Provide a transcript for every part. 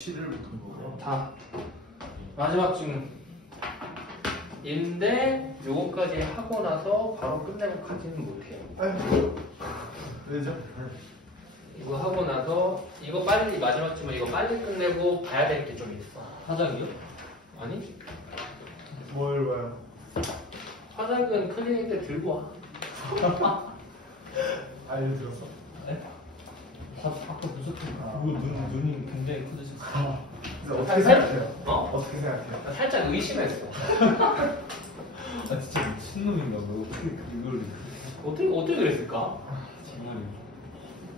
C를 붙은 거고 다 마지막 질문인데 요거까지 하고 나서 바로 끝내고 가지는 못해요. 왜죠? 이거 하고 나서 이거 빨리 마지막 질문 이거 빨리 끝내고 봐야 될 게 좀 있어. 화작이요? 아니? 뭘 봐요? 화작은 클리닉 때 들고 와. 알려들었어? 네? 아까 무섭던데. 눈이 굉장히 커지셨어요. 그래서 어떻게 생각해요? 어? 어떻게 생각해요? 나 살짝 의심했어. 아 진짜 미친놈인가 봐. 어떻게 이걸 어떻게 그랬을까? 정말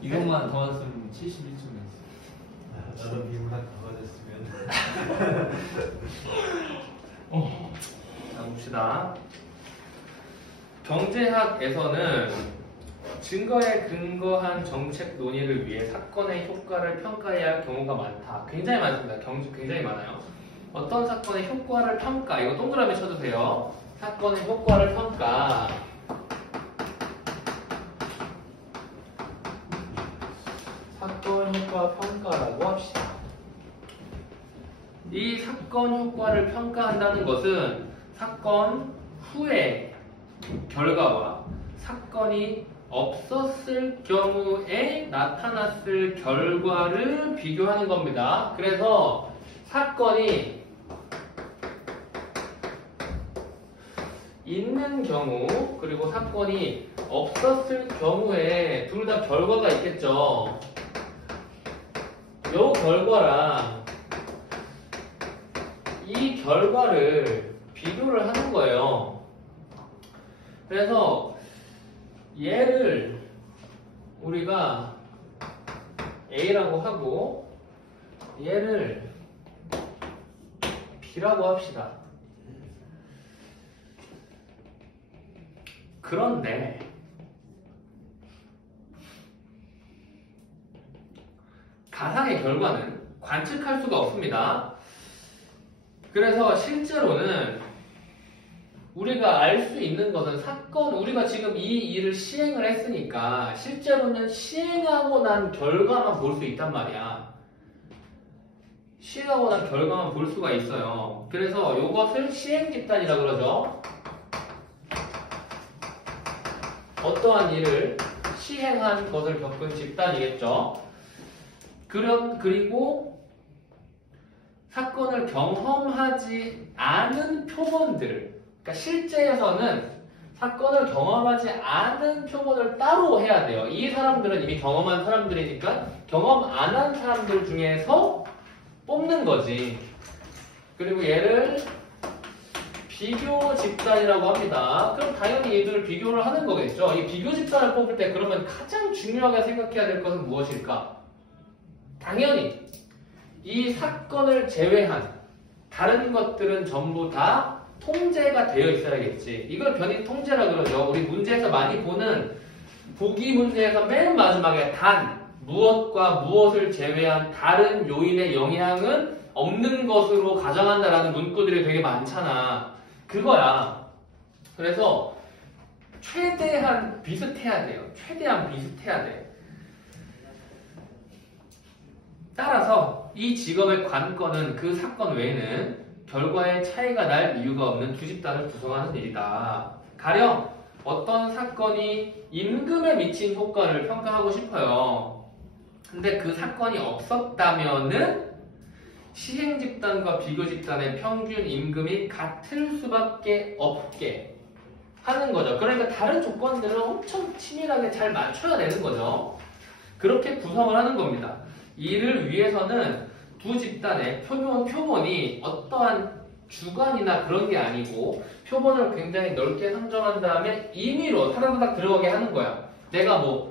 이것만 더 왔으면 71점이었어. 나도 미국만 가졌으면. 자 봅시다. 경제학에서는 증거에 근거한 정책 논의를 위해 사건의 효과를 평가해야 할 경우가 많다. 굉장히 많습니다. 굉장히 많아요. 어떤 사건의 효과를 평가, 이거 동그라미 쳐주세요. 사건의 효과를 평가. 사건 효과 평가라고 합시다. 이 사건 효과를 평가한다는 것은 사건 후의 결과와 사건이 없었을 경우에 나타났을 결과를 비교하는 겁니다. 그래서 사건이 있는 경우 그리고 사건이 없었을 경우에 둘 다 결과가 있겠죠. 요 결과랑 이 결과를 비교를 하는 거예요. 그래서 얘를 우리가 A라고 하고 얘를 B라고 합시다. 그런데 가상의 결과는 관측할 수가 없습니다. 그래서 실제로는 우리가 알 수 있는 것은 우리가 지금 이 일을 시행을 했으니까 실제로는 시행하고 난 결과만 볼 수 있단 말이야. 시행하고 난 결과만 볼 수가 있어요. 그래서 이것을 시행 집단이라고 그러죠. 어떠한 일을 시행한 것을 겪은 집단이겠죠. 그리고 사건을 경험하지 않은 표본들, 그러니까 실제에서는 사건을 경험하지 않은 표본을 따로 해야 돼요. 이 사람들은 이미 경험한 사람들이니까 경험 안 한 사람들 중에서 뽑는 거지. 그리고 얘를 비교 집단이라고 합니다. 그럼 당연히 얘들을 비교를 하는 거겠죠. 이 비교 집단을 뽑을 때 그러면 가장 중요하게 생각해야 될 것은 무엇일까? 당연히 이 사건을 제외한 다른 것들은 전부 다 통제가 되어 있어야겠지. 이걸 변이 통제라 그러죠. 우리 문제에서 많이 보는 보기 문제에서 맨 마지막에 단 무엇과 무엇을 제외한 다른 요인의 영향은 없는 것으로 가정한다라는 문구들이 되게 많잖아. 그거야. 그래서 최대한 비슷해야 돼요. 최대한 비슷해야 돼. 따라서 이 직업의 관건은 그 사건 외에는 결과에 차이가 날 이유가 없는 두 집단을 구성하는 일이다. 가령 어떤 사건이 임금에 미친 효과를 평가하고 싶어요. 근데 그 사건이 없었다면은 시행 집단과 비교 집단의 평균 임금이 같을 수밖에 없게 하는 거죠. 그러니까 다른 조건들을 엄청 치밀하게 잘 맞춰야 되는 거죠. 그렇게 구성을 하는 겁니다. 이를 위해서는 두 집단의 표본이 어떠한 주관이나 그런 게 아니고 표본을 굉장히 넓게 상정한 다음에 임의로 타다닥 들어가게 하는 거야. 내가 돈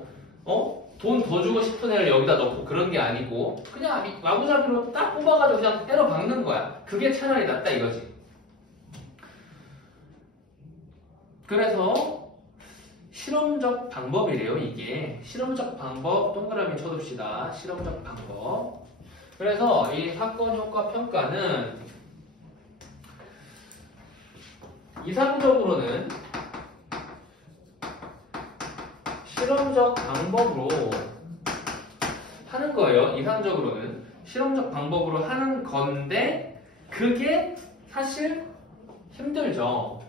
더 주고 싶은 애를 여기다 넣고 그런 게 아니고 그냥 마구잡이로 딱 뽑아가지고 그냥 때려 박는 거야. 그게 차라리 낫다 이거지. 그래서 실험적 방법이래요. 이게 실험적 방법 동그라미 쳐둡시다. 실험적 방법. 그래서 이 사건 효과 평가는 이상적으로는 실험적 방법으로 하는 거예요. 이상적으로는 실험적 방법으로 하는 건데 그게 사실 힘들죠.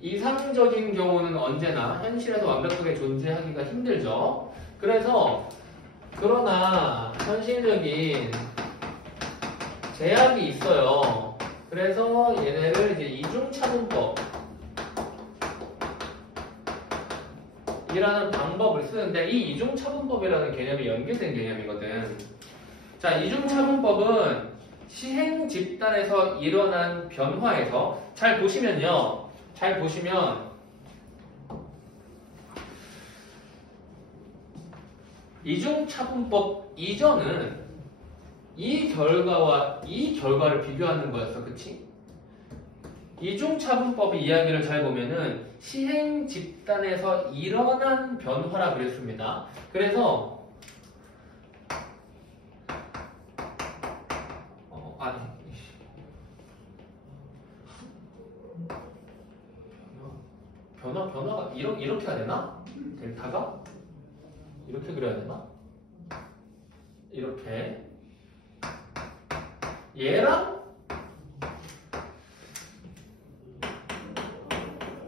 이상적인 경우는 언제나 현실에서 완벽하게 존재하기가 힘들죠. 그래서 그러나 현실적인 제약이 있어요. 그래서 얘네를 이제 이중차분법 이라는 방법을 쓰는데 이 이중차분법이라는 개념이 연결된 개념이거든. 자, 이중차분법은 시행 집단에서 일어난 변화에서 잘 보시면 이중차분법 이전은 이 결과와 이 결과를 비교하는 거였어. 그치? 이중차분법의 이야기를 잘 보면은 시행 집단에서 일어난 변화라 그랬습니다. 그래서 변화가 이렇게 해야 되나? 델타가? 이렇게 그려야 되나? 이렇게 얘랑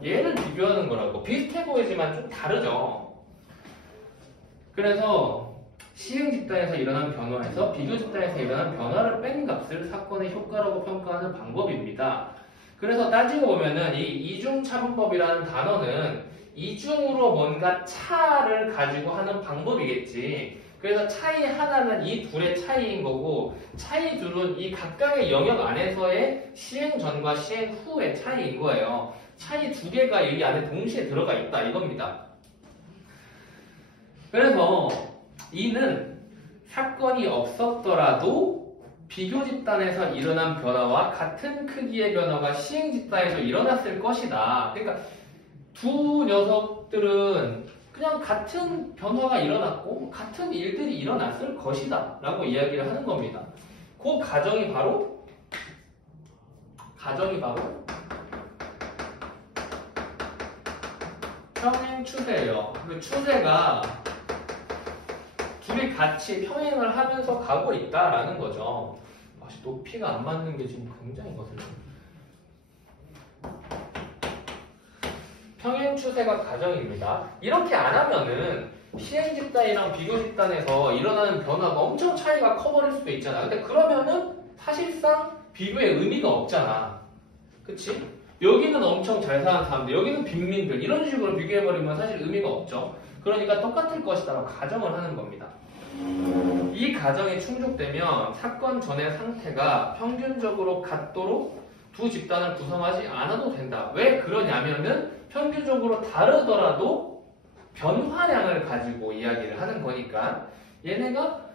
얘를 비교하는 거라고. 비슷해 보이지만 좀 다르죠. 그래서 시행 집단에서 일어난 변화에서 비교 집단에서 일어난 변화를 뺀 값을 사건의 효과라고 평가하는 방법입니다. 그래서 따지고 보면은 이 이중차분법이라는 단어는 이중으로 뭔가 차를 가지고 하는 방법이겠지. 그래서 차이 하나는 이 둘의 차이인 거고 차이 둘은 이 각각의 영역 안에서의 시행 전과 시행 후의 차이인 거예요. 차이 두 개가 여기 안에 동시에 들어가 있다 이겁니다. 그래서 이는 사건이 없었더라도 비교 집단에서 일어난 변화와 같은 크기의 변화가 시행 집단에서 일어났을 것이다. 그러니까 두 녀석들은 그냥 같은 변화가 일어났고 같은 일들이 일어났을 것이다 라고 이야기를 하는 겁니다. 그 가정이 바로 평행 추세예요. 그 추세가 둘이 같이 평행을 하면서 가고 있다라는 거죠. 높이가 안 맞는 게 지금 굉장히 거슬려요. 평행 추세가 가정입니다. 이렇게 안 하면은 시행 집단이랑 비교 집단에서 일어나는 변화가 엄청 차이가 커버릴 수도 있잖아. 근데 그러면은 사실상 비교의 의미가 없잖아. 그치? 여기는 엄청 잘 사는 사람들, 여기는 빈민들 이런 식으로 비교해버리면 사실 의미가 없죠. 그러니까 똑같을 것이다라고 가정을 하는 겁니다. 이 가정이 충족되면 사건 전의 상태가 평균적으로 같도록 두 집단을 구성하지 않아도 된다. 왜 그러냐면은 평균적으로 다르더라도 변화량을 가지고 이야기를 하는 거니까 얘네가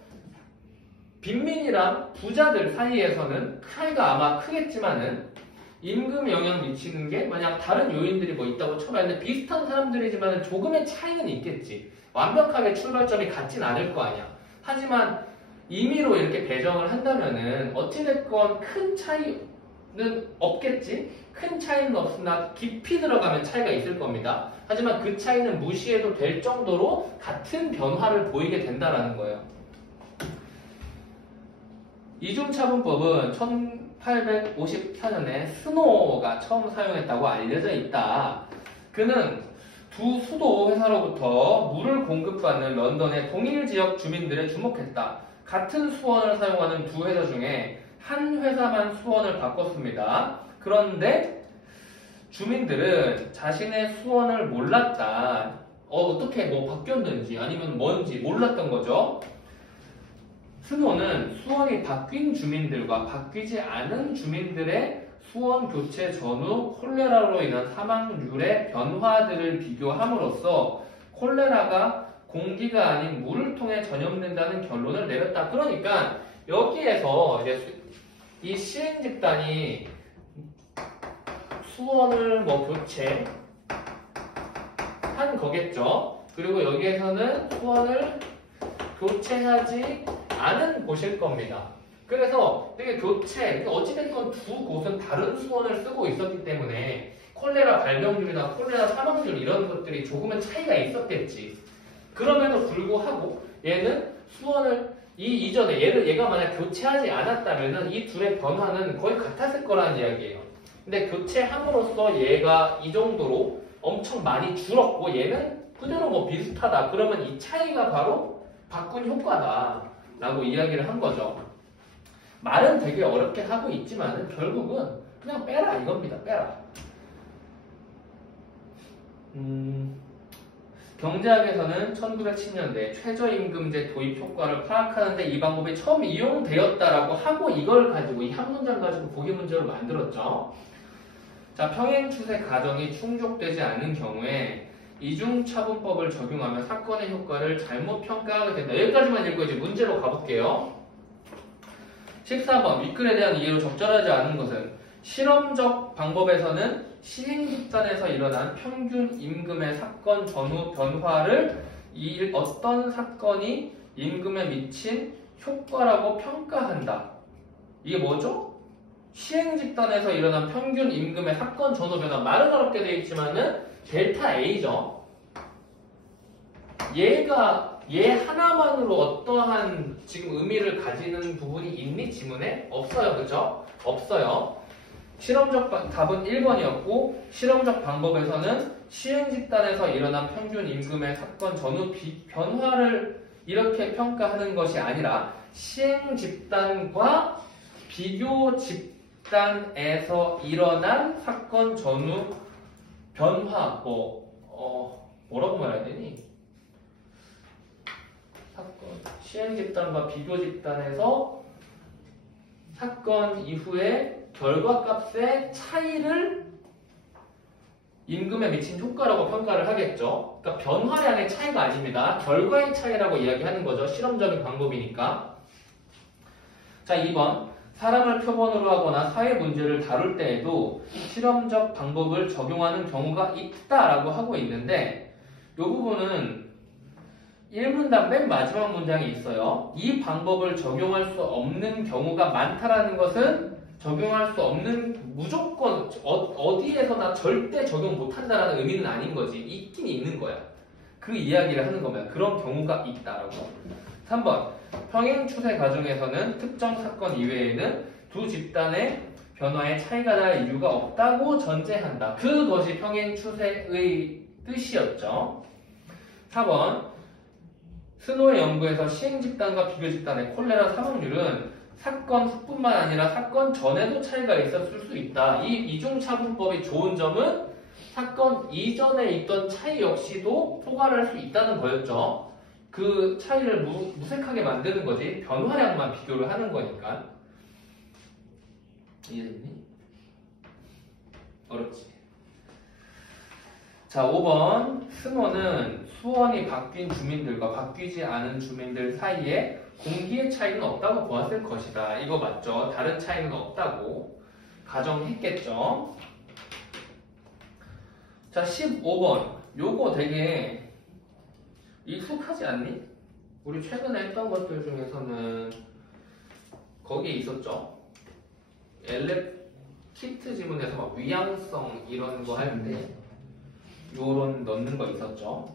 빈민이랑 부자들 사이에서는 차이가 아마 크겠지만은 임금 영향 미치는 게 만약 다른 요인들이 뭐 있다고 쳐봤는데 비슷한 사람들이지만 조금의 차이는 있겠지. 완벽하게 출발점이 같진 않을 거 아니야. 하지만 임의로 이렇게 배정을 한다면은 어찌됐건 큰 차이는 없겠지. 큰 차이는 없으나 깊이 들어가면 차이가 있을 겁니다. 하지만 그 차이는 무시해도 될 정도로 같은 변화를 보이게 된다라는 거예요. 이중차분법은 1854년에 스노가 처음 사용했다고 알려져 있다. 그는 두 수도 회사로부터 물을 공급받는 런던의 동일 지역 주민들에 주목했다. 같은 수원을 사용하는 두 회사 중에 한 회사만 수원을 바꿨습니다. 그런데 주민들은 자신의 수원을 몰랐다. 어떻게 뭐 바뀌었는지 아니면 뭔지 몰랐던 거죠. 스노는 수원이 바뀐 주민들과 바뀌지 않은 주민들의 수원 교체 전후 콜레라로 인한 사망률의 변화들을 비교함으로써 콜레라가 공기가 아닌 물을 통해 전염된다는 결론을 내렸다. 그러니까 여기에서 이제 이 시행 집단이 수원을 뭐 교체한 거겠죠. 그리고 여기에서는 수원을 교체하지 않은 곳일 겁니다. 그래서 이게 교체, 어찌됐건 두 곳은 다른 수원을 쓰고 있었기 때문에 콜레라 발병률이나 콜레라 사망률 이런 것들이 조금은 차이가 있었겠지. 그럼에도 불구하고 얘는 수원을 이 이전에 얘가 만약 교체하지 않았다면은 이 둘의 변화는 거의 같았을 거라는 이야기예요. 근데 교체함으로써 얘가 이 정도로 엄청 많이 줄었고 얘는 그대로 뭐 비슷하다. 그러면 이 차이가 바로 바꾼 효과다라고 이야기를 한 거죠. 말은 되게 어렵게 하고 있지만은 결국은 그냥 빼라 이겁니다. 빼라. 경제학에서는 1970년대 최저임금제 도입 효과를 파악하는데 이 방법이 처음 이용되었다라고 하고 이걸 가지고 이 한 문장 가지고 보기 문제를 만들었죠. 자, 평행 추세 가정이 충족되지 않는 경우에 이중차분법을 적용하면 사건의 효과를 잘못 평가하게 된다. 여기까지만 읽고 이제 문제로 가볼게요. 14번 윗글에 대한 이해로 적절하지 않은 것은 실험적 방법에서는 시행 집단에서 일어난 평균 임금의 사건 전후 변화를 어떤 사건이 임금에 미친 효과라고 평가한다. 이게 뭐죠? 시행 집단에서 일어난 평균 임금의 사건 전후 변화. 말은 어렵게 되어 있지만은 델타 A죠. 얘 하나만으로 어떠한 지금 의미를 가지는 부분이 있니? 지문에? 없어요. 그죠? 없어요. 실험적 답은 1번이었고 실험적 방법에서는 시행 집단에서 일어난 평균 임금의 사건 전후 변화를 이렇게 평가하는 것이 아니라 시행 집단과 비교 집단에서 일어난 사건 전후 변화 뭐라고 말해야 되니? 시행 집단과 비교 집단에서 사건 이후에 결과값의 차이를 임금에 미친 효과라고 평가를 하겠죠. 그러니까 변화량의 차이가 아닙니다. 결과의 차이라고 이야기하는 거죠. 실험적인 방법이니까. 자, 2번. 사람을 표본으로 하거나 사회 문제를 다룰 때에도 실험적 방법을 적용하는 경우가 있다라고 하고 있는데 이 부분은 1문단 맨 마지막 문장에 있어요. 이 방법을 적용할 수 없는 경우가 많다라는 것은 적용할 수 없는 무조건 어디에서나 절대 적용 못한다라는 의미는 아닌 거지. 있긴 있는 거야. 그 이야기를 하는 거면 그런 경우가 있다라고. 3번 평행 추세 과정에서는 특정 사건 이외에는 두 집단의 변화에 차이가 날 이유가 없다고 전제한다. 그것이 평행 추세의 뜻이었죠. 4번 스노의 연구에서 시행 집단과 비교 집단의 콜레라 사망률은 사건 후뿐만 아니라 사건 전에도 차이가 있었을 수 있다. 이 이중차분법이 좋은 점은 사건 이전에 있던 차이 역시도 포괄할 수 있다는 거였죠. 그 차이를 무색하게 만드는 거지. 변화량만 비교를 하는 거니까. 이해됐니? 어렵지. 자, 5번 스노는 수원이 바뀐 주민들과 바뀌지 않은 주민들 사이에 공기의 차이는 없다고 보았을 것이다. 이거 맞죠? 다른 차이는 없다고 가정했겠죠? 자, 15번 요거 되게 익숙하지 않니? 우리 최근에 했던 것들 중에서는 거기에 있었죠? 키트 지문에서 막 위양성 이런 거 할 때 요런 넣는 거 있었죠?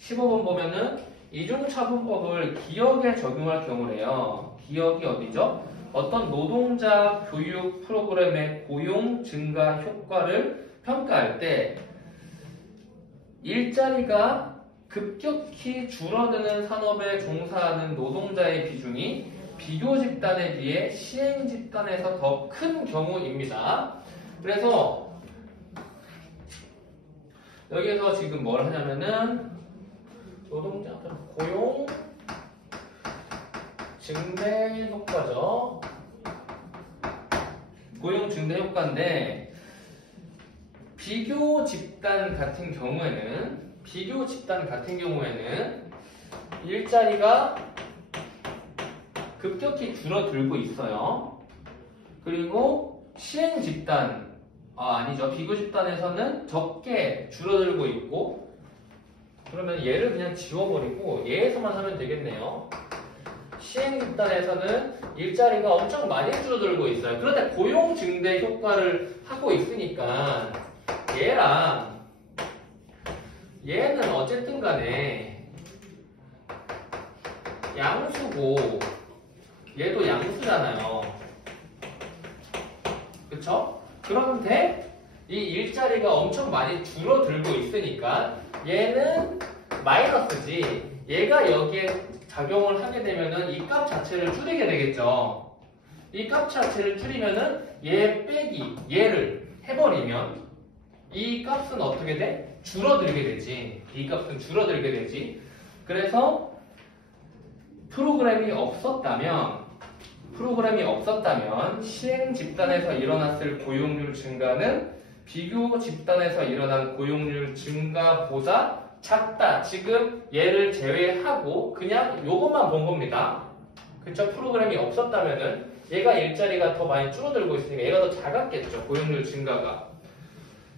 15번 보면은 이중차분법을 기업에 적용할 경우래요. 기업이 어디죠? 어떤 노동자 교육 프로그램의 고용 증가 효과를 평가할 때 일자리가 급격히 줄어드는 산업에 종사하는 노동자의 비중이 비교 집단에 비해 시행 집단에서 더 큰 경우입니다. 그래서 여기에서 지금 뭘 하냐면은 노동자 고용 증대 효과죠. 고용 증대 효과인데 비교 집단 같은 경우에는 일자리가 급격히 줄어들고 있어요. 그리고 시행 집단 아니죠. 비교 집단에서는 적게 줄어들고 있고 그러면 얘를 그냥 지워버리고 얘에서만 하면 되겠네요. 시행 집단에서는 일자리가 엄청 많이 줄어들고 있어요. 그런데 고용 증대 효과를 하고 있으니까 얘는 어쨌든 간에 양수고 얘도 양수잖아요. 그쵸? 그런데 이 일자리가 엄청 많이 줄어들고 있으니까 얘는 마이너스지. 얘가 여기에 작용을 하게 되면은 이 값 자체를 줄이게 되겠죠. 이 값 자체를 줄이면은 얘 빼기 얘를 해버리면 이 값은 어떻게 돼? 줄어들게 되지. 이 값은 줄어들게 되지. 그래서 프로그램이 없었다면 시행 집단에서 일어났을 고용률 증가는 비교 집단에서 일어난 고용률 증가보다 작다. 지금 얘를 제외하고 그냥 요것만 본 겁니다. 그쵸? 프로그램이 없었다면은 얘가 일자리가 더 많이 줄어들고 있으니까 얘가 더 작았겠죠. 고용률 증가가.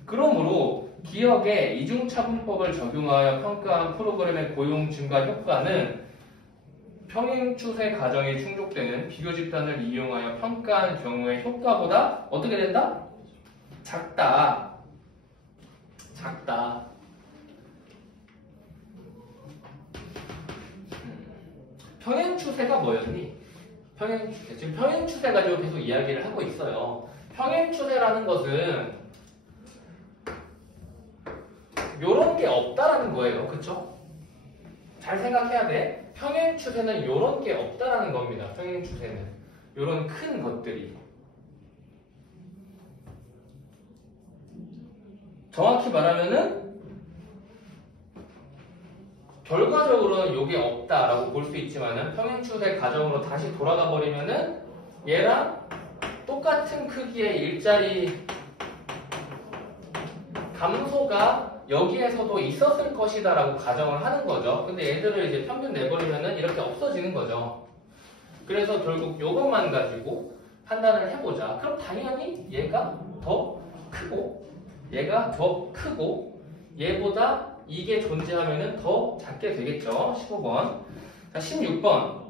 그러므로 기억에 이중차분법을 적용하여 평가한 프로그램의 고용 증가 효과는 평행 추세 과정에 충족되는 비교 집단을 이용하여 평가한 경우의 효과보다 어떻게 된다? 작다. 평행 추세가 뭐였니? 평행 추세. 지금 평행 추세 가지고 계속 이야기를 하고 있어요. 평행 추세라는 것은 요런 게 없다라는 거예요. 그쵸? 잘 생각해야 돼. 평행 추세는 요런 게 없다라는 겁니다. 평행 추세는. 요런 큰 것들이. 정확히 말하면은 결과적으로는 요게 없다라고 볼 수 있지만은 평행 추세 과정으로 다시 돌아가 버리면은 얘랑 똑같은 크기의 일자리 감소가 여기에서도 있었을 것이다 라고 가정을 하는 거죠. 근데 얘들을 이제 평균 내버리면은 이렇게 없어지는 거죠. 그래서 결국 요것만 가지고 판단을 해보자. 그럼 당연히 얘가 더 크고 얘가 더 크고 얘보다 이게 존재하면은 더 작게 되겠죠. 15번. 자, 16번.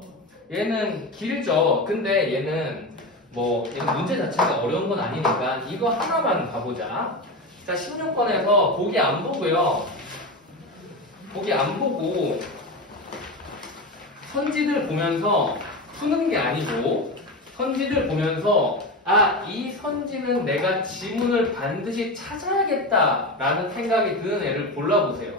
얘는 길죠. 근데 얘는 얘는 문제 자체가 어려운 건 아니니까 이거 하나만 봐보자. 자, 16번에서 보기 안 보고요. 보기 안 보고 선지들 보면서 푸는 게 아니고 선지들 보면서 이 선지는 내가 지문을 반드시 찾아야겠다라는 생각이 드는 애를 골라보세요.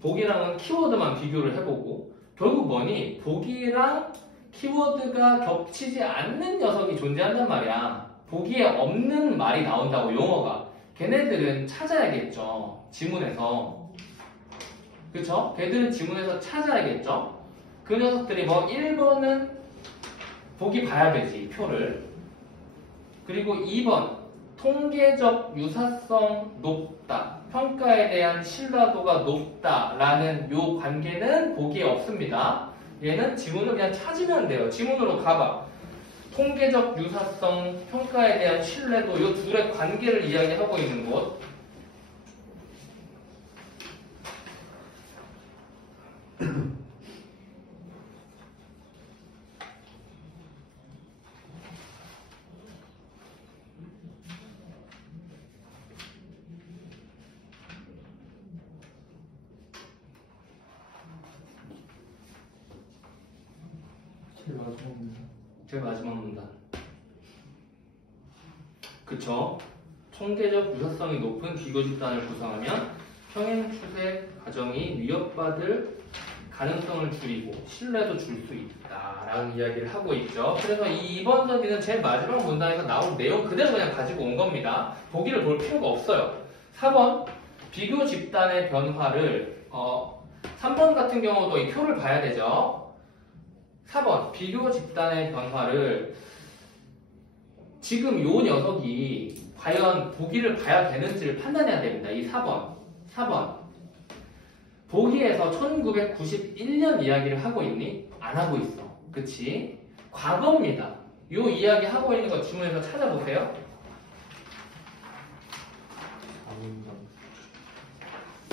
보기랑은 키워드만 비교를 해보고 결국 뭐니? 보기랑 키워드가 겹치지 않는 녀석이 존재한단 말이야. 보기에 없는 말이 나온다고 용어가. 걔네들은 찾아야겠죠. 지문에서. 그쵸? 걔들은 지문에서 찾아야겠죠? 그 녀석들이 1번은 보기 봐야 되지, 표를. 그리고 2번, 통계적 유사성 높다. 평가에 대한 신뢰도가 높다라는 요 관계는 보기에 없습니다. 얘는 지문을 그냥 찾으면 돼요. 지문으로 가봐. 통계적 유사성, 평가에 대한 신뢰도 요 둘의 관계를 이야기하고 있는 곳. 제일 마지막 문단. 그쵸? 통계적 유사성이 높은 비교 집단을 구성하면 평행 추세 과정이 위협받을 가능성을 줄이고 신뢰도 줄 수 있다라는 이야기를 하고 있죠. 그래서 이 2번 저기는 제일 마지막 문단에서 나온 내용 그대로 그냥 가지고 온 겁니다. 보기를 볼 필요가 없어요. 4번 비교 집단의 변화를 3번 같은 경우도 이 표를 봐야 되죠. 4번 비교 집단의 변화를 지금 요 녀석이 과연 보기를 봐야 되는지를 판단해야 됩니다. 이 4번 보기에서 1991년 이야기를 하고 있니? 안 하고 있어. 그치? 과거입니다. 요 이야기 하고 있는 거 지문에서 찾아보세요.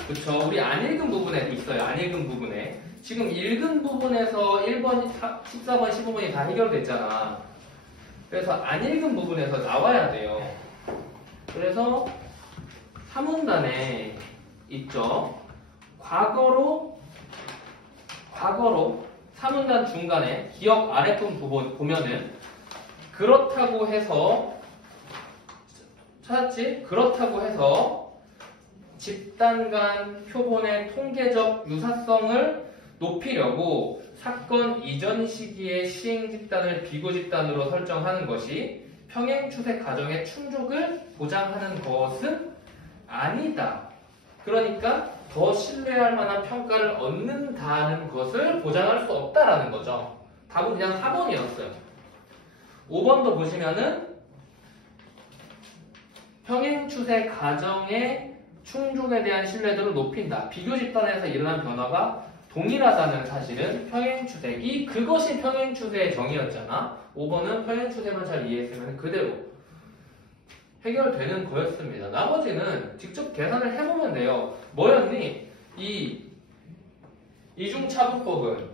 그쵸? 우리 안 읽은 부분에 있어요. 안 읽은 부분에. 지금 읽은 부분에서 1번, 14번, 15번이 다 해결됐잖아. 그래서 안 읽은 부분에서 나와야 돼요. 그래서 하문단에 있죠. 과거로 사문단 중간에 기억 아랫부분 부분 보면은 그렇다고 해서 찾았지? 그렇다고 해서 집단 간 표본의 통계적 유사성을 높이려고 사건 이전 시기의 시행 집단을 비교 집단으로 설정하는 것이 평행 추세 과정의 충족을 보장하는 것은 아니다. 그러니까 더 신뢰할 만한 평가를 얻는다는 것을 보장할 수 없다라는 거죠. 답은 그냥 4번이었어요. 5번도 보시면은 평행 추세 과정의 충족에 대한 신뢰도를 높인다. 비교 집단에서 일어난 변화가 동일하다는 사실은 평행 추세. 그것이 평행 추세의 정의였잖아. 5번은 평행 추세만 잘 이해했으면 그대로 해결되는 거였습니다. 나머지는 직접 계산을 해보면 돼요. 뭐였니? 이 이중차분법은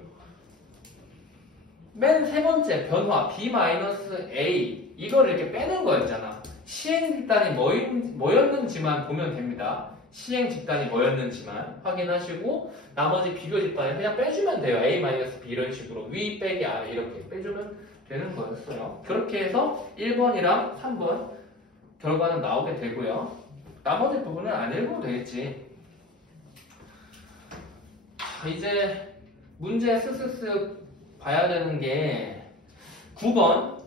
맨 세 번째 변화 B-A 이걸 이렇게 빼는 거였잖아. 시행 집단이 뭐였는지만 보면 됩니다. 시행 집단이 뭐였는지만 확인하시고 나머지 비교 집단을 그냥 빼주면 돼요. A-B 이런 식으로 위 빼기 아래 이렇게 빼주면 되는 거였어요. 그렇게 해서 1번이랑 3번 결과는 나오게 되고요. 나머지 부분은 안 읽어도 되겠지. 이제 문제 쓱쓱쓱 봐야 되는 게 9번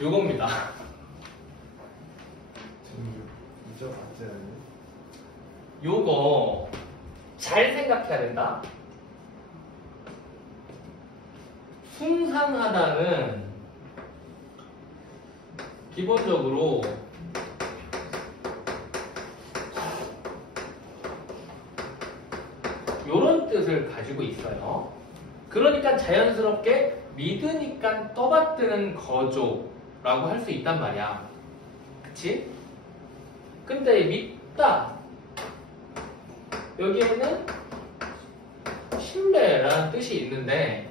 요겁니다. 진짜 맞지 않아요? 요거 잘 생각해야 된다. 숭상하다는 기본적으로 요런 뜻을 가지고 있어요. 그러니까 자연스럽게 믿으니까 떠받드는 거죠라고 할 수 있단 말이야. 그치? 근데 믿다 여기에는 신뢰라는 뜻이 있는데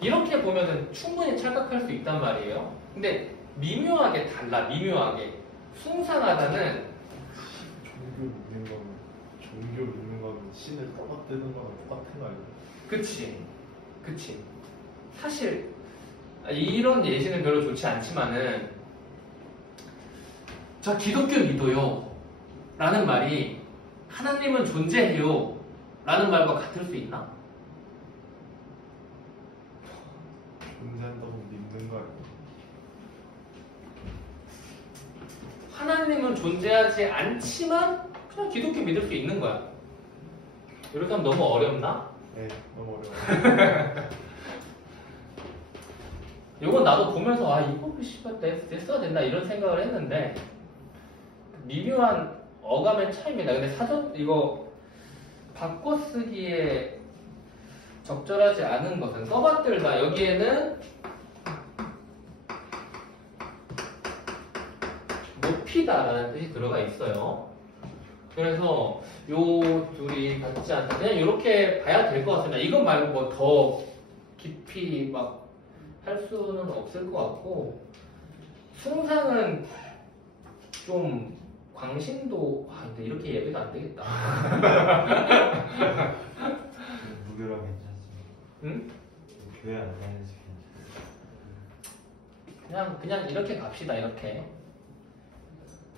이렇게 보면은 충분히 착각할 수 있단 말이에요. 근데 미묘하게 달라. 미묘하게 숭상하다는 종교 믿는 거는 신을 떠받드는 거랑 똑같은 거 아니에요? 그치. 사실 이런 예시는 별로 좋지 않지만은 저 기독교 믿어요 라는 말이 하나님은 존재해요 라는 말과 같을 수 있나? 존재한다고 믿는 거 아니에요? 하나님은 존재하지 않지만 그냥 기독교 믿을 수 있는 거야. 이렇게 하면 너무 어렵나? 네, 너무 어려워요. 이건 나도 보면서 이거 씨발 써야 된다 이런 생각을 했는데 미묘한 어감의 차이입니다. 근데 사전 이거 바꿔쓰기에 적절하지 않은 것은 써봤들다. 여기에는 높이다라는 뜻이 들어가 있어요. 그래서 요 둘이 같지 않다. 그냥 이렇게 봐야 될 것 같습니다. 이것 말고 뭐 더 깊이 막 할 수는 없을 것 같고 숭상은 좀 광신도 근데 이렇게 예배가 안 되겠다. 무교랑 괜찮습니다. 응? 교회 안 다니지 괜찮습니다. 그냥 이렇게 갑시다. 이렇게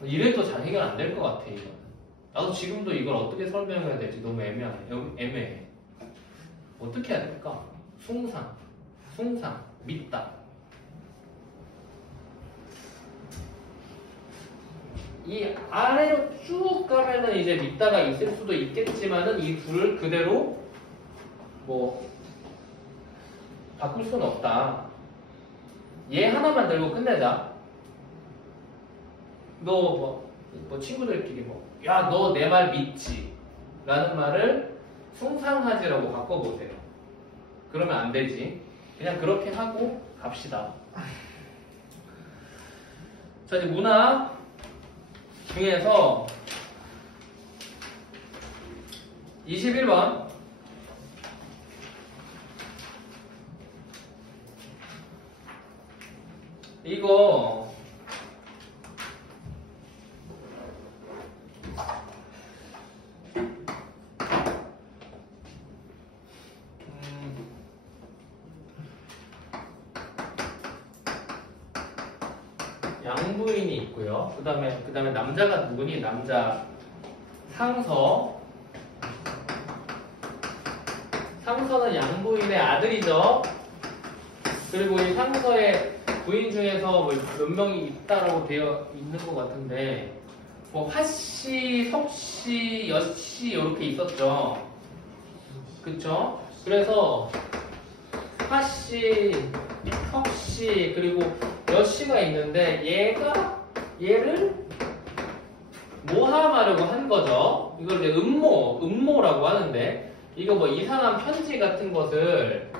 이래도 잘 해결 안 될 것 같아. 이거 나도 지금도 이걸 어떻게 설명해야 될지 너무 애매해. 어떻게 해야 될까? 숭상, 믿다. 이 아래로 쭉 가면은 이제 믿다가 있을 수도 있겠지만은 이 둘을 그대로 뭐 바꿀 수는 없다. 얘 하나만 들고 끝내자. 너 뭐 친구들끼리 야, 너 내 말 믿지? 라는 말을 숭상하지라고 바꿔보세요. 그러면 안 되지. 그냥 그렇게 하고 갑시다. 자, 이제 문학 중에서 21번 이거 양부인이 있고요. 그 다음에 남자가 누구니? 남자 상서는 양부인의 아들이죠. 그리고 이 상서의 부인 중에서 뭐 몇 명이 있다라고 되어 있는 것 같은데, 뭐 화씨, 석씨, 여씨 이렇게 있었죠. 그쵸? 그래서 화씨, 석씨 그리고 여씨가 있는데 얘를 모함하려고 한 거죠. 이걸 이제 음모라고 하는데, 이거 뭐 이상한 편지 같은 것을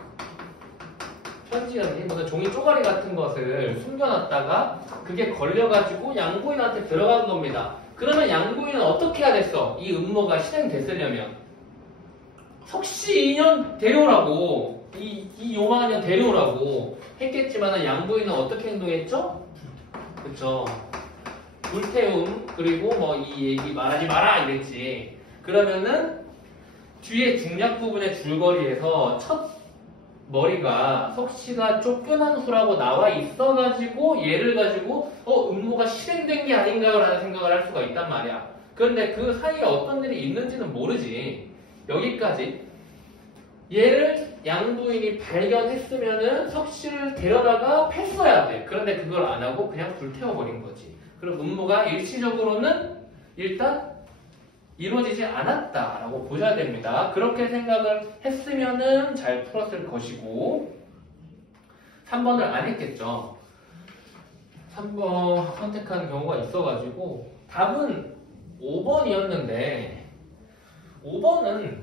무슨 종이 쪼가리 같은 것을 숨겨놨다가 그게 걸려가지고 양부인한테 들어간 겁니다. 그러면 양부인은 어떻게 해야 됐어? 이 음모가 실행됐으려면 석씨 2년 데려오라고, 이 요망한 년 데려오라고 했겠지만 양부인은 어떻게 행동했죠? 그쵸? 불태움, 그리고 뭐 이 얘기 말하지 마라 이랬지. 그러면은 뒤에 중략 부분의 줄거리에서 첫 머리가 석씨가 쫓겨난 수라고 나와 있어가지고 얘를 가지고 음모가 실행된 게 아닌가요? 라는 생각을 할 수가 있단 말이야. 그런데 그 사이에 어떤 일이 있는지는 모르지. 여기까지 얘를 양부인이 발견했으면은 석씨를 데려다가 팼어야 돼. 그런데 그걸 안 하고 그냥 불태워버린 거지. 그럼 음모가 일시적으로는 일단 이루어지지 않았다라고 보셔야 됩니다. 그렇게 생각을 했으면은 잘 풀었을 것이고, 3번을 안 했겠죠. 3번 선택한 경우가 있어가지고 답은 5번이었는데 5번은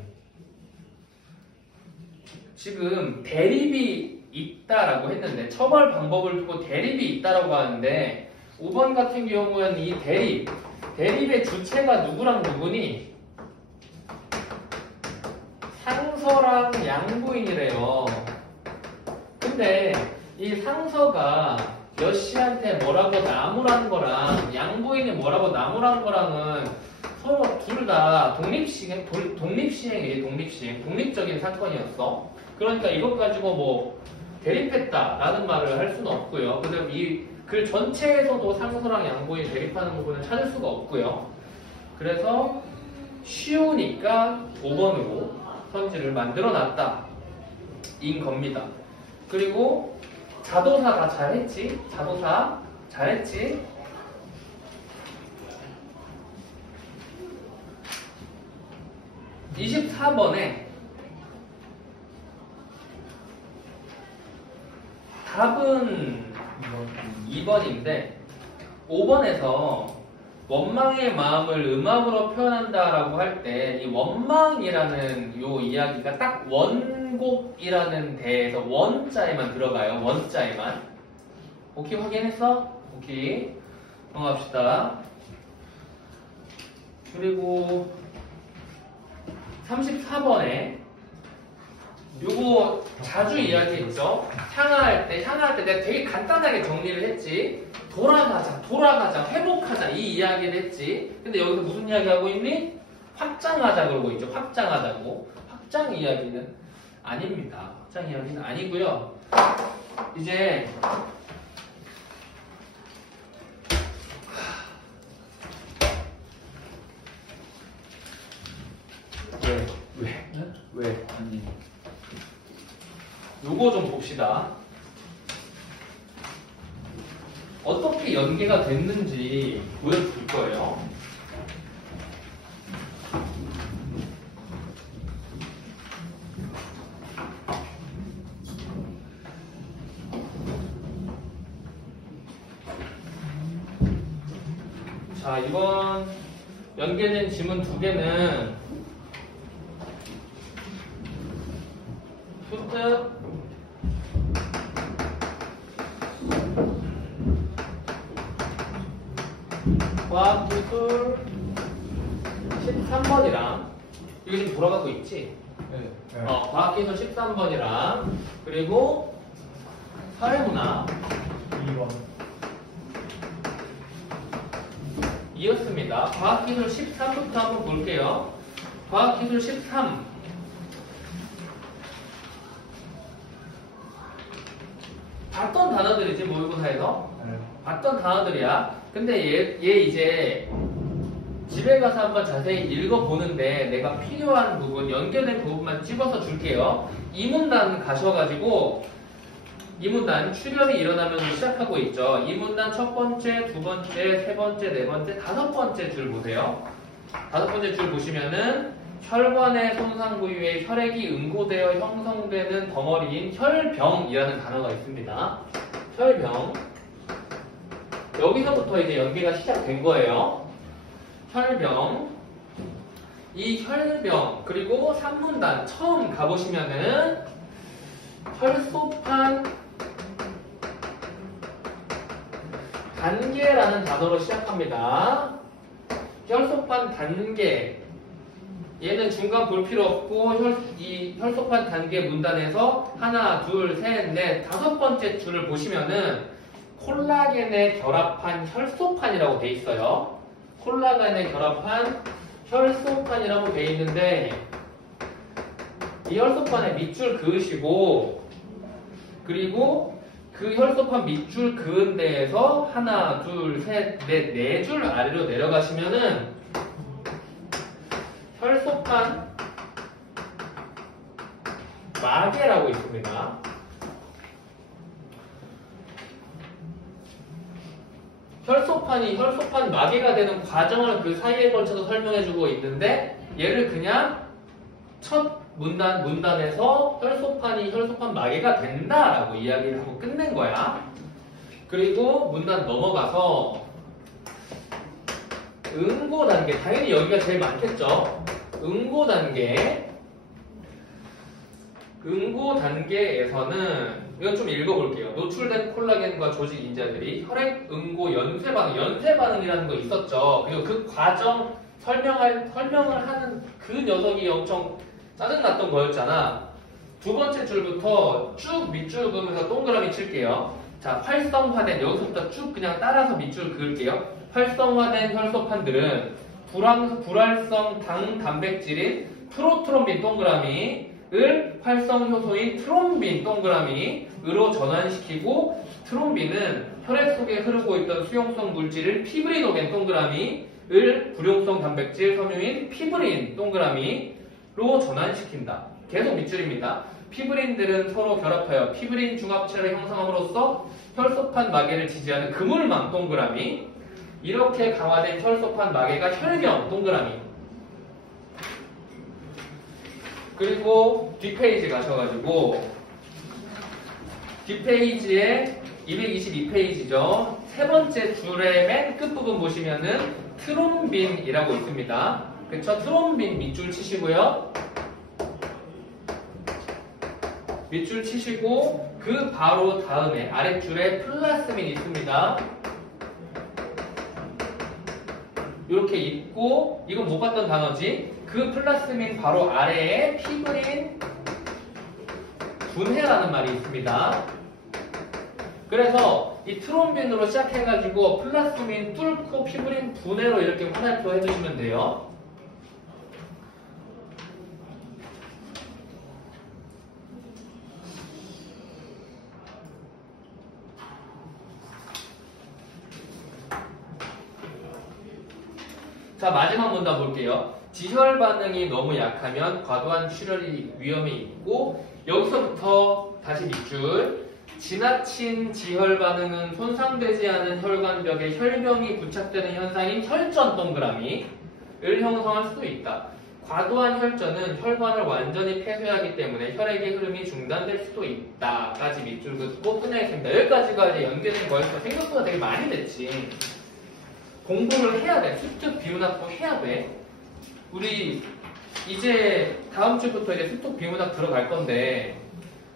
지금 대립이 있다라고 했는데, 처벌 방법을 두고 대립이 있다라고 하는데, 5번 같은 경우에는 이 대립의 주체가 누구랑 누구니? 상서랑 양부인이래요. 근데 이 상서가 여씨한테 뭐라고 나무란 거랑 양부인이 뭐라고 나무란 거랑은 서로 둘 다 독립적인 사건이었어. 그러니까 이것 가지고 뭐 대립했다라는 말을 할 수는 없고요. 그다음 이 글 전체에서도 상서랑 양부인이 대립하는 부분을 찾을 수가 없고요. 그래서 쉬우니까 5번으로 선지를 만들어 놨다 인 겁니다. 그리고 자도사 다 잘했지? 자도사 잘했지? (24번에) 답은 2번인데 5번에서 원망의 마음을 음악으로 표현한다라고 할 때 이 원망이라는 요 이야기가 딱 원곡이라는 대에서 원자에만 들어가요. 원자에만. 오케이, 확인했어? 오케이. 넘어갑시다. 그리고 34번에 요거 자주 이야기했죠. 향할 때 내가 되게 간단하게 정리를 했지. 돌아가자, 회복하자 이 이야기를 했지. 근데 여기서 무슨 이야기 하고 있니? 확장하자 그러고 있죠. 확장하자고. 확장 이야기는 아닙니다. 확장 이야기는 아니고요. 이제 왜? 아니. 요거 좀 봅시다. 어떻게 연계가 됐는지 보여줄 거예요. 자, 이번 연계된 지문 2개는 푸트 과학기술 13번이랑 이거 지금 돌아가고 있지? 네. 과학기술 13번이랑 그리고 사회문화 2번. 이었습니다. 과학기술 13부터 한번 볼게요. 과학기술 13. 봤던 단어들이지, 모의고사에서. 네. 봤던 단어들이야. 근데 얘 이제 집에 가서 한번 자세히 읽어보는데 내가 필요한 부분, 연결된 부분만 찍어서 줄게요. 이 문단 가셔가지고 이 문단 출혈이 일어나면 시작하고 있죠. 이 문단 첫 번째, 두 번째, 세 번째, 네 번째, 다섯 번째 줄 보세요. 다섯 번째 줄 보시면은 혈관의 손상 부위에 혈액이 응고되어 형성되는 덩어리인 혈병이라는 단어가 있습니다. 혈병. 여기서부터 이제 연계가 시작된 거예요. 혈병. 이 혈병 그리고 3문단 처음 가보시면은 혈소판 단계라는 단어로 시작합니다. 혈소판 단계. 얘는 중간 볼 필요 없고 이 혈소판 단계 문단에서 하나, 둘, 셋, 넷, 다섯 번째 줄을 보시면은 콜라겐에 결합한 혈소판이라고 돼 있어요. 콜라겐에 결합한 혈소판이라고 돼 있는데 이 혈소판에 밑줄 그으시고 그리고 그 혈소판 밑줄 그은 데에서 하나, 둘, 셋, 넷, 네 줄 아래로 내려가시면은 혈소판 마개라고 있습니다. 혈소판 마개가 되는 과정을 그 사이에 걸쳐서 설명해주고 있는데 얘를 그냥 첫 문단에서 혈소판 마개가 된다라고 이야기를 하고 끝낸 거야. 그리고 문단 넘어가서 응고 단계, 당연히 여기가 제일 많겠죠. 응고 단계에서는 이건 좀 읽어볼게요. 노출된 콜라겐과 조직 인자들이 혈액 응고 연쇄 반응이라는 거 있었죠. 그리고 그 과정 설명을 하는 그 녀석이 엄청 짜증났던 거였잖아. 두 번째 줄부터 쭉 밑줄 그으면서 동그라미 칠게요. 자, 활성화된, 여기서부터 쭉 그냥 따라서 밑줄 그을게요. 활성화된 혈소판들은 불활성 당 단백질인 프로트롬빈 동그라미를 활성 효소인 트롬빈 동그라미로 전환시키고 트롬빈은 혈액 속에 흐르고 있던 수용성 물질을 피브리노겐 동그라미를 불용성 단백질 섬유인 피브린 동그라미로 전환시킨다. 계속 밑줄입니다. 피브린들은 서로 결합하여 피브린 중합체를 형성함으로써 혈소판 마개를 지지하는 그물망 동그라미. 이렇게 강화된 혈소판 마개가 혈병 동그라미. 그리고 뒷페이지 가셔가지고 뒷페이지에 222페이지죠. 세 번째 줄의 맨 끝부분 보시면은 트롬빈이라고 있습니다. 그쵸? 트롬빈 밑줄 치시고요. 밑줄 치시고 그 바로 다음에 아랫줄에 플라스민 있습니다. 이렇게 있고 이건 못 봤던 단어지. 그 플라스민 바로 아래에 피브린 분해라는 말이 있습니다. 그래서 이 트롬빈으로 시작해가지고 플라스민 뚫고 피브린 분해로 이렇게 화살표 해주시면 돼요. 자, 마지막 문단 볼게요. 지혈 반응이 너무 약하면 과도한 출혈이 위험이 있고 여기서부터 다시 밑줄. 지나친 지혈 반응은 손상되지 않은 혈관벽에 혈병이 부착되는 현상인 혈전 동그라미를 형성할 수도 있다. 과도한 혈전은 혈관을 완전히 폐쇄하기 때문에 혈액의 흐름이 중단될 수도 있다. 까지 밑줄 긋고 끝내겠습니다. 여기까지가 이제 연계된 거였어. 생각보다 되게 많이 됐지. 공부를 해야 돼. 수특 비문학도 해야 돼. 우리 이제 다음 주부터 이제 수특 비문학 들어갈 건데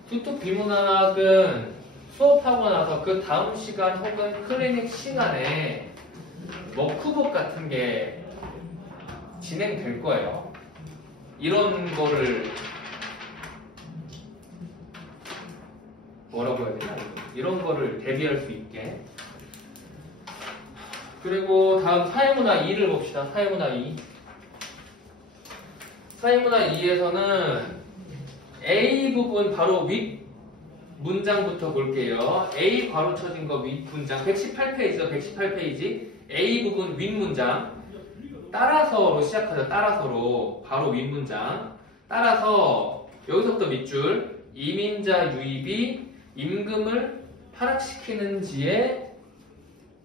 수특 비문학은 수업하고 나서 그 다음 시간 혹은 클리닉 시간에 워크북 같은 게 진행될 거예요. 이런 거를 뭐라고 해야 되나? 이런 거를 대비할 수 있게. 그리고 다음 사회문화 2를 봅시다. 사회문화 2. 사회문화 2에서는 A 부분 바로 윗 문장부터 볼게요. A 괄호 쳐진 거 윗 문장 118페이지죠. 118페이지 A 부분 윗 문장 따라서로 시작하죠. 따라서로 바로 윗 문장 따라서 여기서부터 밑줄 이민자 유입이 임금을 하락시키는지에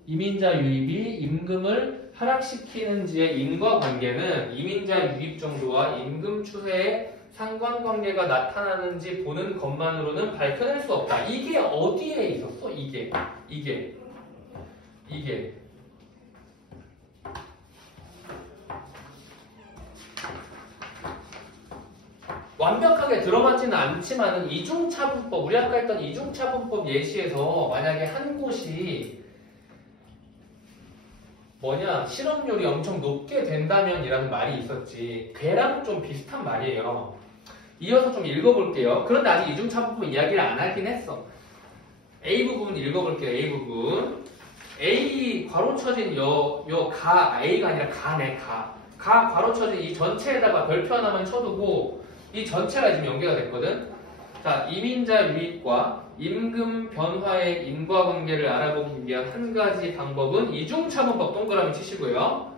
이민자 유입이 임금을 하락시키는지의 인과관계는 이민자 유입 정도와 임금 추세의 상관관계가 나타나는지 보는 것만으로는 밝혀낼 수 없다. 이게 어디에 있었어? 이게 완벽하게 들어맞지는 않지만은 이중차분법, 우리 아까 했던 이중차분법 예시에서 만약에 한 곳이 실업률이 엄청 높게 된다면이라는 말이 있었지. 걔랑 좀 비슷한 말이에요. 이어서 좀 읽어볼게요. 그런데 아직 이중차분법 이야기를 안 하긴 했어. A 부분 읽어볼게요. A 부분. A 괄호 쳐진 A가 아니라 가네, 가 괄호 쳐진 이 전체에다가 별표 하나만 쳐두고 이 전체가 지금 연계가 됐거든. 자, 이민자 유입과 임금 변화의 인과관계를 알아보기 위한 한 가지 방법은 이중차분법 동그라미 치시고요.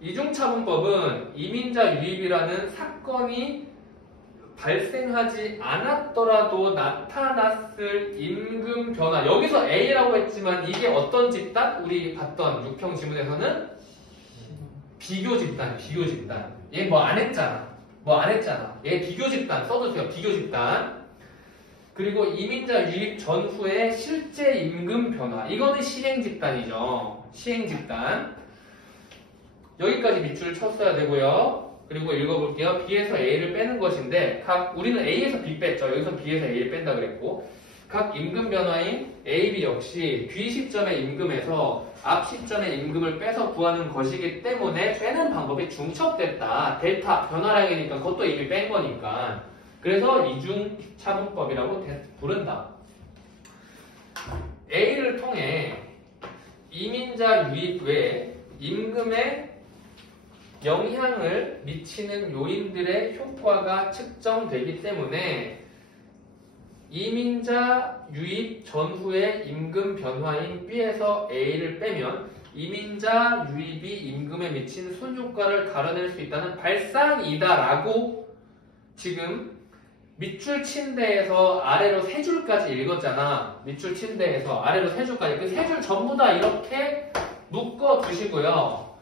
이중차분법은 이민자 유입이라는 사건이 발생하지 않았더라도 나타났을 임금 변화. 여기서 A라고 했지만 이게 어떤 집단? 우리 봤던 6평 지문에서는 비교 집단. 얘 뭐 안 했잖아. 얘 비교 집단 써주세요. 비교 집단. 그리고 이민자 유입 전후의 실제 임금 변화. 이거는 시행 집단이죠. 시행 집단. 여기까지 밑줄을 쳤어야 되고요. 그리고 읽어볼게요. B에서 A를 빼는 것인데 우리는 A에서 B 뺐죠. 여기서 B에서 A를 뺀다 그랬고 각 임금 변화인 A, B 역시 뒤 시점의 임금에서 앞 시점의 임금을 빼서 구하는 것이기 때문에 빼는 방법이 중첩됐다. 델타 변화량이니까 그것도 이미 뺀 거니까. 그래서 이중차분법이라고 부른다. A를 통해 이민자 유입 외에 임금에 영향을 미치는 요인들의 효과가 측정되기 때문에 이민자 유입 전후의 임금 변화인 B에서 A를 빼면 이민자 유입이 임금에 미친 순효과를 가려낼 수 있다는 발상이다라고 지금 밑줄 친 데에서 아래로 세 줄까지 읽었잖아. 밑줄 친 데에서 아래로 세 줄까지. 그 세 줄 전부 다 이렇게 묶어 두시고요.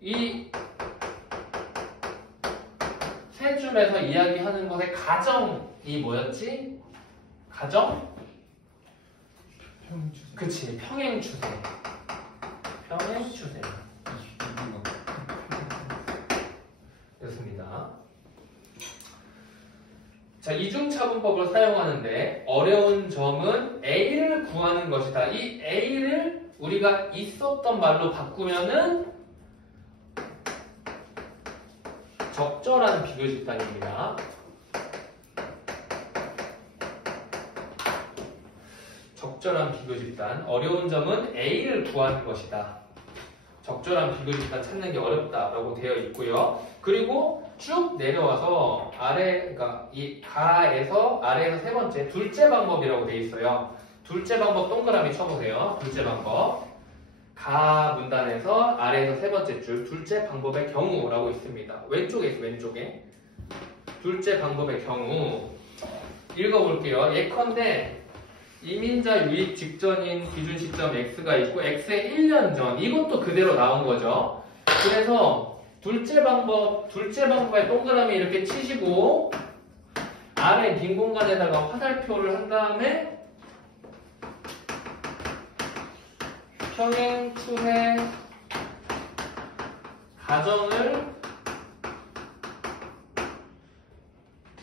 이 세 줄에서 이야기하는 것의 가정이 뭐였지? 가정? 그치, 평행 추세. 됐습니다. 자, 이중차분법을 사용하는데 어려운 점은 A를 구하는 것이다. 이 A를 우리가 있었던 말로 바꾸면은 적절한 비교 집단입니다. 적절한 비교 집단. 어려운 점은 A를 구하는 것이다. 적절한 비교 집단 찾는 게 어렵다라고 되어 있고요. 그리고 쭉 내려와서 그러니까 이 가에서 아래에서 세 번째 둘째 방법이라고 되어 있어요. 둘째 방법 동그라미 쳐보세요. 둘째 방법. 가 문단에서 아래에서 세 번째 줄 둘째 방법의 경우라고 있습니다. 왼쪽에 있어요. 왼쪽에. 둘째 방법의 경우 읽어볼게요. 예컨대 이민자 유입 직전인 기준 시점 X가 있고 X의 1년 전. 이것도 그대로 나온 거죠. 그래서 둘째 방법의 동그라미 이렇게 치시고 아래 빈 공간에다가 화살표를 한 다음에 평행 추세 가정을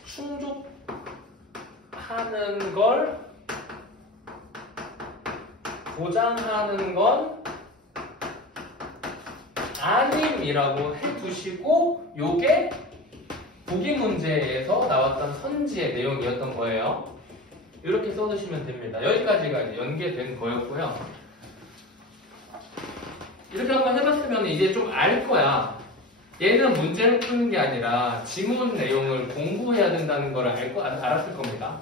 충족하는 걸 보장하는 건 아님이라고 해두시고 요게 보기 문제에서 나왔던 선지의 내용이었던 거예요. 이렇게 써두시면 됩니다. 여기까지가 이제 연계된 거였고요. 이렇게 한번 해봤으면 이제 좀 알 거야. 얘는 문제를 푸는 게 아니라 지문 내용을 공부해야 된다는 걸 알았을 겁니다.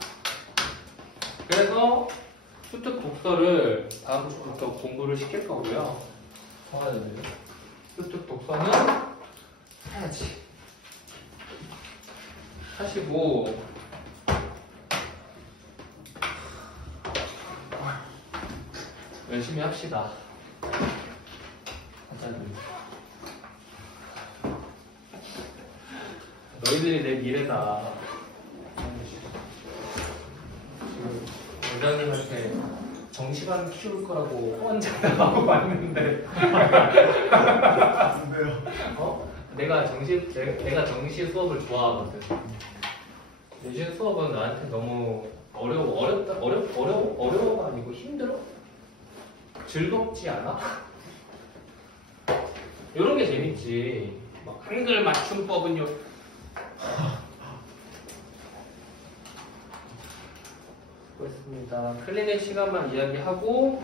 그래서 수특 독서를 다음 주부터 공부를 시킬 거고요. 사야 돼요? 수특 독서는 사야지. 하시고 열심히 합시다. 사야 돼요. 너희들이 내 미래다. 원장님한테 정시반 키울 거라고 혼자하고 왔는데 근데요. 내가 정시 수업을 좋아하거든. 대신 수업은 나한테 너무 어려워가 아니고 힘들어? 즐겁지 않아? 이런 게 재밌지. 막 한글 맞춤법은요. 수고했습니다. 클리닉 시간만 이야기하고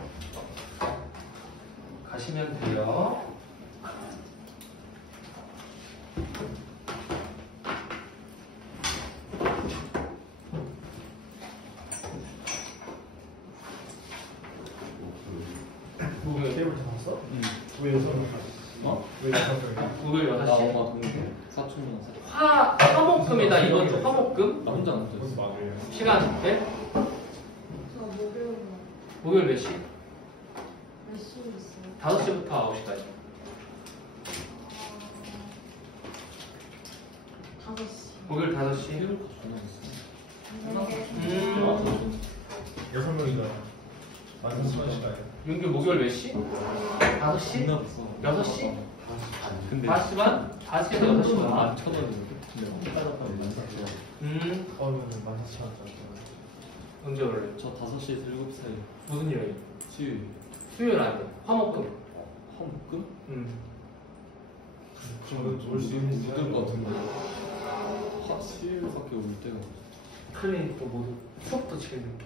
가시면 돼요. 목요일 테이블 잡았어? 응. 왜 여섯 명? 어? 왜 여섯 명이야? 목요일 나 6시. 엄마 동생 사촌이랑 화목금이다. 이번 주 화목금. 나 혼자 앉아 무슨 있어. 말이에요? 시간 네? 저 목요일 목요일 몇 시? 몇 시에 있어요? 5시부터 9시까지. 5시. 목요일 5시. 태울까 전화 왔어. 여섯 명이잖아. 만 사천 시간. 윤규 목요일 몇 시? 5시? 존나 비싸. 6시? 근데 5시 반? 5시에서 6시 반. 만 천 원인데. 근데 한 달에 만 사천 원. 그러면 만 사천 원짜리. 언제 올래? 저 5시에서 7시 무슨 요일? 수요일. 수요일 아니야. 화목금. 화목금? 저는 올수 있는 묻을 것 같은데. 수요일밖에 올 때가 없어. 클리닉도 모두 수업도 제일 늦게.